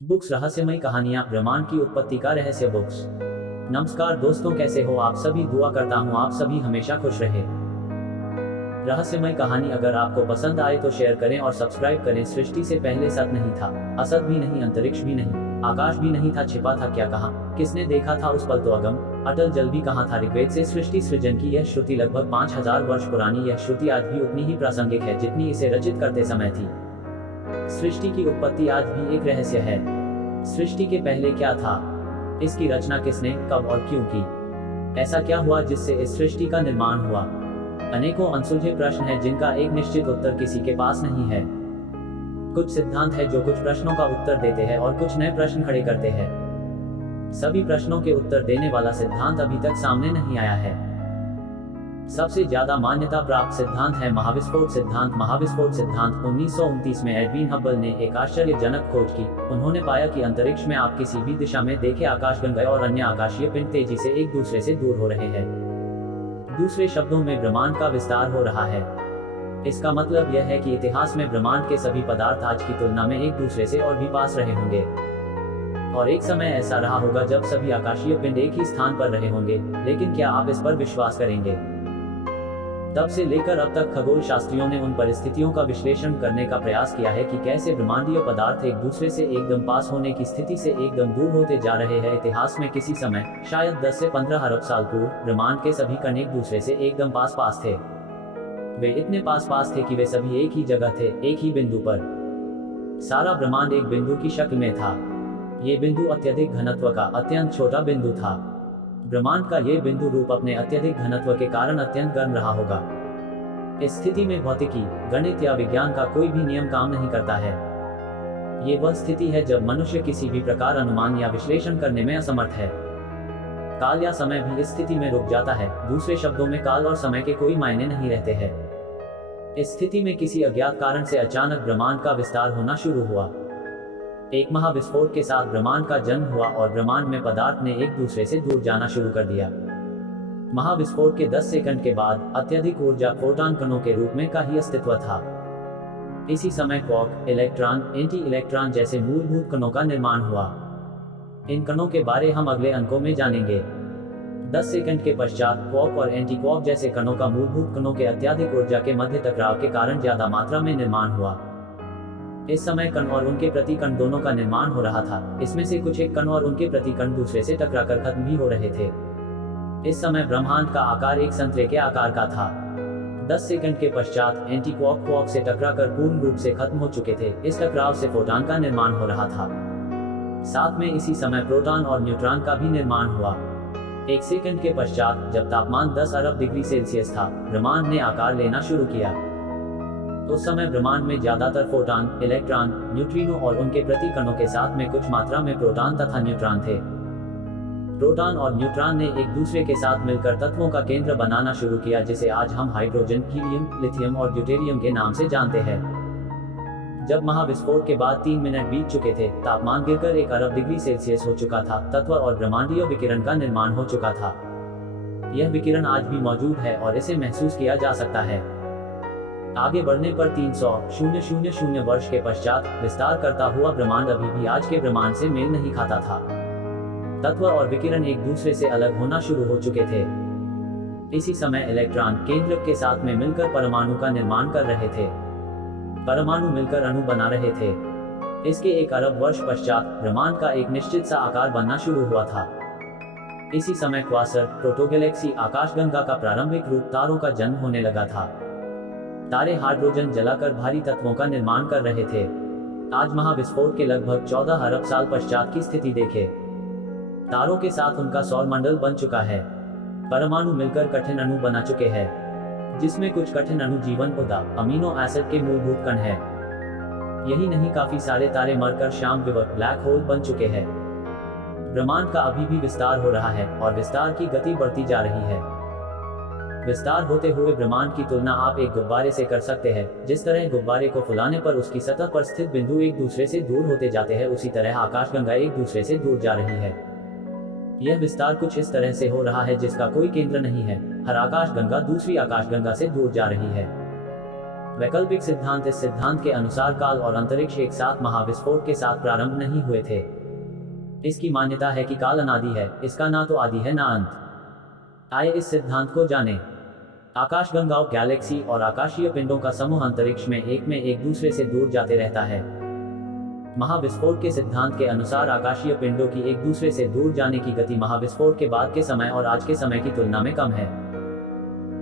Books रहस्यमय कहानियां ब्रह्मांड की उत्पत्ति का रहस्य बुक्स। नमस्कार दोस्तों, कैसे हो आप सभी। दुआ करता हूँ आप सभी हमेशा खुश रहे। रहस्यमय कहानी अगर आपको पसंद आए तो शेयर करें और सब्सक्राइब करें। सृष्टि से पहले सत नहीं था, असत भी नहीं, अंतरिक्ष भी नहीं, आकाश भी नहीं था, छिपा था क्या कहाँ, किसने देखा था उस पल तो अगम, अटल जल भी कहाँ था। ऋग्वेद से सृष्टि सृजन की यह श्रुति लगभग 5000 वर्ष पुरानी। यह श्रुति आज भी उतनी ही प्रासंगिक है जितनी इसे रचित करते समय थी। सृष्टि की उत्पत्ति आज भी एक रहस्य है। सृष्टि के पहले क्या था, इसकी रचना किसने, कब और क्यों की, ऐसा क्या हुआ जिससे इस सृष्टि का निर्माण हुआ। अनेकों अनसुलझे प्रश्न हैं जिनका एक निश्चित उत्तर किसी के पास नहीं है। कुछ सिद्धांत है जो कुछ प्रश्नों का उत्तर देते हैं और कुछ नए प्रश्न खड़े करते हैं। सभी प्रश्नों के उत्तर देने वाला सिद्धांत अभी तक सामने नहीं आया है। सबसे ज्यादा मान्यता प्राप्त सिद्धांत है महाविस्फोट सिद्धांत। महाविस्फोट सिद्धांत 1929 में एडविन हब्बल ने एक आश्चर्यजनक खोज की। उन्होंने पाया कि अंतरिक्ष में आप किसी भी दिशा में देखे आकाशगंगा और अन्य आकाशीय पिंड तेजी से एक दूसरे से दूर हो रहे हैं। दूसरे शब्दों में ब्रह्मांड का विस्तार हो रहा है। इसका मतलब यह है कि इतिहास में ब्रह्मांड के सभी पदार्थ आज की तुलना में एक दूसरे से और भी पास रहे होंगे। और एक समय ऐसा रहा होगा जब सभी आकाशीय पिंड एक ही स्थान पर रहे होंगे। लेकिन क्या आप इस पर विश्वास करेंगे? तब से लेकर अब तक खगोल शास्त्रियों ने उन परिस्थितियों का विश्लेषण करने का प्रयास किया है कि कैसे ब्रह्मांडीय पदार्थ एक दूसरे से एकदम पास होने की स्थिति से एकदम दूर होते जा रहे हैं। इतिहास में किसी समय, शायद 10 से 15 अरब साल पूर्व, ब्रह्मांड के सभी कण एक दूसरे से एकदम पास थे। वे इतने पास थे कि वे सभी एक ही जगह थे, एक ही बिंदु पर। सारा ब्रह्मांड एक बिंदु की शक्ल में था। ये बिंदु अत्यधिक घनत्व का अत्यंत छोटा बिंदु था। ब्रह्मांड का ये बिंदु रूप अपने अत्यधिक घनत्व के कारण अत्यंत गर्म रहा होगा। इस स्थिति में भौतिकी, गणित या विज्ञान का कोई भी नियम काम नहीं करता है। ये वह स्थिति है जब मनुष्य किसी भी प्रकार अनुमान या विश्लेषण करने में असमर्थ है। काल या समय भी इस स्थिति में रुक जाता है। दूसरे शब्दों में काल और समय के कोई मायने नहीं रहते हैं। इस स्थिति में किसी अज्ञात कारण से अचानक ब्रह्मांड का विस्तार होना शुरू हुआ। एक महाविस्फोट के साथ ब्रह्मांड का जन्म हुआ और ब्रह्मांड में पदार्थ ने एक दूसरे से दूर जाना शुरू कर दिया। महाविस्फोट के 10 सेकंड के बाद अत्यधिक ऊर्जा फोटॉन कणों के रूप में का ही अस्तित्व था। इसी समय क्वार्क, इलेक्ट्रॉन, एंटी इलेक्ट्रॉन जैसे मूलभूत कणों का निर्माण हुआ। इन कणों के बारे हम अगले अंकों में जानेंगे। 10 सेकंड के पश्चात क्वार्क और एंटी क्वार्क जैसे कणों का मूलभूत कणों के अत्यधिक ऊर्जा के मध्य टकराव के कारण ज्यादा मात्रा में निर्माण हुआ। इस समय कण और उनके प्रतिकण दोनों का निर्माण हो रहा था। इसमें से कुछ एक कण और उनके प्रतिकण दूसरे से टकराकर खत्म भी हो रहे थे। इस समय ब्रह्मांड का आकार एक संतरे के आकार का था। 10 सेकंड के पश्चात एंटी क्वार्क क्वार्क से टकराकर पूर्ण रूप से खत्म हो चुके थे। इस टकराव से फोटॉन का निर्माण हो रहा था। साथ में इसी समय प्रोटॉन और न्यूट्रॉन का भी निर्माण हुआ। 1 सेकंड के पश्चात जब तापमान 10 अरब डिग्री सेल्सियस था, ब्रह्मांड ने आकार लेना शुरू किया। उस समय ब्रह्मांड में ज्यादातर फोटॉन, इलेक्ट्रॉन, न्यूट्रिनो और उनके प्रतिकणों के साथ में कुछ मात्रा में प्रोटॉन तथा न्यूट्रॉन थे। प्रोटॉन और न्यूट्रॉन ने एक दूसरे के साथ मिलकर तत्वों का केंद्र बनाना शुरू किया, जिसे आज हम हाइड्रोजन, हीलियम, लिथियम और ड्यूटेरियम के नाम से जानते हैं। जब महाविस्फोट के बाद 3 मिनट बीत चुके थे, तापमान गिरकर 1 अरब डिग्री सेल्सियस हो चुका था, तत्व और ब्रह्मांडीय विकिरण का निर्माण हो चुका था। यह विकिरण आज भी मौजूद है और इसे महसूस किया जा सकता है। आगे बढ़ने पर 300,000 वर्ष के पश्चात विस्तार करता हुआ ब्रह्मांड अभी भी आज के ब्रह्मांड से मेल नहीं खाता था। तत्व और विकिरण एक दूसरे से अलग होना शुरू हो चुके थे। इसी समय इलेक्ट्रॉन केंद्रक के साथ में मिलकर परमाणु का निर्माण कर रहे थे। परमाणु मिलकर अणु बना रहे थे। इसके 1 अरब वर्ष पश्चात ब्रह्मांड का एक निश्चित सा आकार बनना शुरू हुआ था। इसी समय क्वासर, प्रोटोगैलेक्सी, आकाशगंगा का प्रारंभिक रूप, तारों का जन्म होने लगा था। तारे हाइड्रोजन जलाकर भारी तत्वों का निर्माण कर रहे थे। आज महाविस्फोट के लगभग 14 अरब साल पश्चात की स्थिति देखें। तारों के साथ उनका सौर मंडल बन चुका है। परमाणु मिलकर कठिन अणु बना चुके हैं, जिसमें कुछ कठिन अणु जीवन ऊर्जा, अमीनो एसिड के मूलभूत कण हैं। यही नहीं, काफी सारे तारे मरकर शाम विवर, ब्लैक होल बन चुके हैं। ब्रह्मांड का अभी भी विस्तार हो रहा है और विस्तार की गति बढ़ती जा रही है। विस्तार होते हुए ब्रह्मांड की तुलना आप एक गुब्बारे से कर सकते हैं। जिस तरह गुब्बारे को फुलाने पर उसकी सतह पर स्थित बिंदु एक दूसरे से दूर होते जाते हैं, उसी तरह आकाशगंगा एक दूसरे से दूर जा रही है। यह विस्तार कुछ इस तरह से हो रहा है जिसका कोई केंद्र नहीं है। हर आकाशगंगा दूसरी आकाशगंगा से दूर जा रही है। वैकल्पिक सिद्धांत: इस सिद्धांत के अनुसार काल और अंतरिक्ष एक साथ महाविस्फोट के साथ प्रारंभ नहीं हुए थे। इसकी मान्यता है कि काल अनादि है, इसका ना तो आदि है ना अंत। आइए इस सिद्धांत को जानें। आकाशगंगाओं, गैलेक्सी और आकाशीय पिंडों का समूह अंतरिक्ष में एक दूसरे से दूर जाते रहता है। महाविस्फोट के सिद्धांत के अनुसार आकाशीय पिंडों की एक दूसरे से दूर जाने की गति महाविस्फोट के बाद के समय और आज के समय की तुलना में कम है।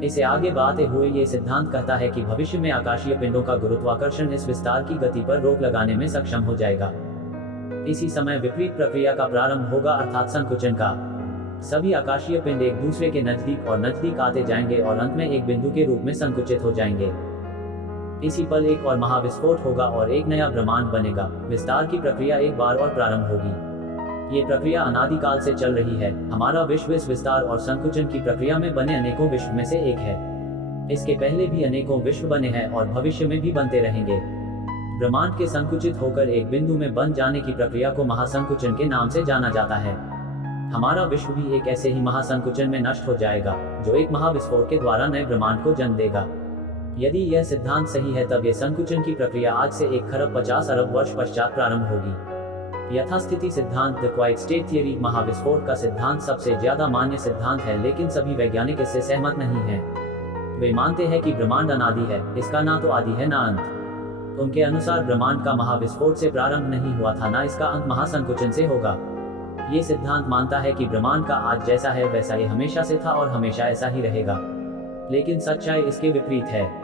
इसे आगे बढ़ाते हुए ये सिद्धांत कहता है कि भविष्य में आकाशीय पिंडों का गुरुत्वाकर्षण इस विस्तार की गति पर रोक लगाने में सक्षम हो जाएगा। इसी समय विपरीत प्रक्रिया का प्रारंभ होगा, अर्थात संकुचन का। सभी आकाशीय पिंड एक दूसरे के नजदीक और नजदीक आते जाएंगे और अंत में एक बिंदु के रूप में संकुचित हो जाएंगे। इसी पल एक और महाविस्फोट होगा और एक नया ब्रह्मांड बनेगा। विस्तार की प्रक्रिया एक बार और प्रारंभ होगी। ये प्रक्रिया अनादिकाल से चल रही है। हमारा विश्व इस विस्तार और संकुचन की प्रक्रिया में बने अनेकों विश्व में से एक है। इसके पहले भी अनेकों विश्व बने हैं और भविष्य में भी बनते रहेंगे। ब्रह्मांड के संकुचित होकर एक बिंदु में बन जाने की प्रक्रिया को महासंकुचन के नाम से जाना जाता है। हमारा विश्व भी एक ऐसे ही महासंकुचन में नष्ट हो जाएगा, जो एक महाविस्फोट के द्वारा नए ब्रह्मांड को जन्म देगा। यदि यह सिद्धांत सही है, तब यह संकुचन की प्रक्रिया आज से 1 खरब 50 अरब वर्ष पश्चात प्रारंभ होगी। यथास्थिति सिद्धांत, द क्वाइट स्टेट थियरी। महाविस्फोट का सिद्धांत सबसे ज्यादा मान्य सिद्धांत है, लेकिन सभी वैज्ञानिक इससे सहमत नहीं हैं। वे मानते हैं कि ब्रह्मांड अनादि है, इसका ना तो आदि है ना अंत। उनके अनुसार ब्रह्मांड का महाविस्फोट से प्रारंभ नहीं हुआ था, ना इसका अंत महासंकुचन से होगा। ये सिद्धांत मानता है कि ब्रह्मांड का आज जैसा है वैसा ये हमेशा से था और हमेशा ऐसा ही रहेगा। लेकिन सच्चाई इसके विपरीत है।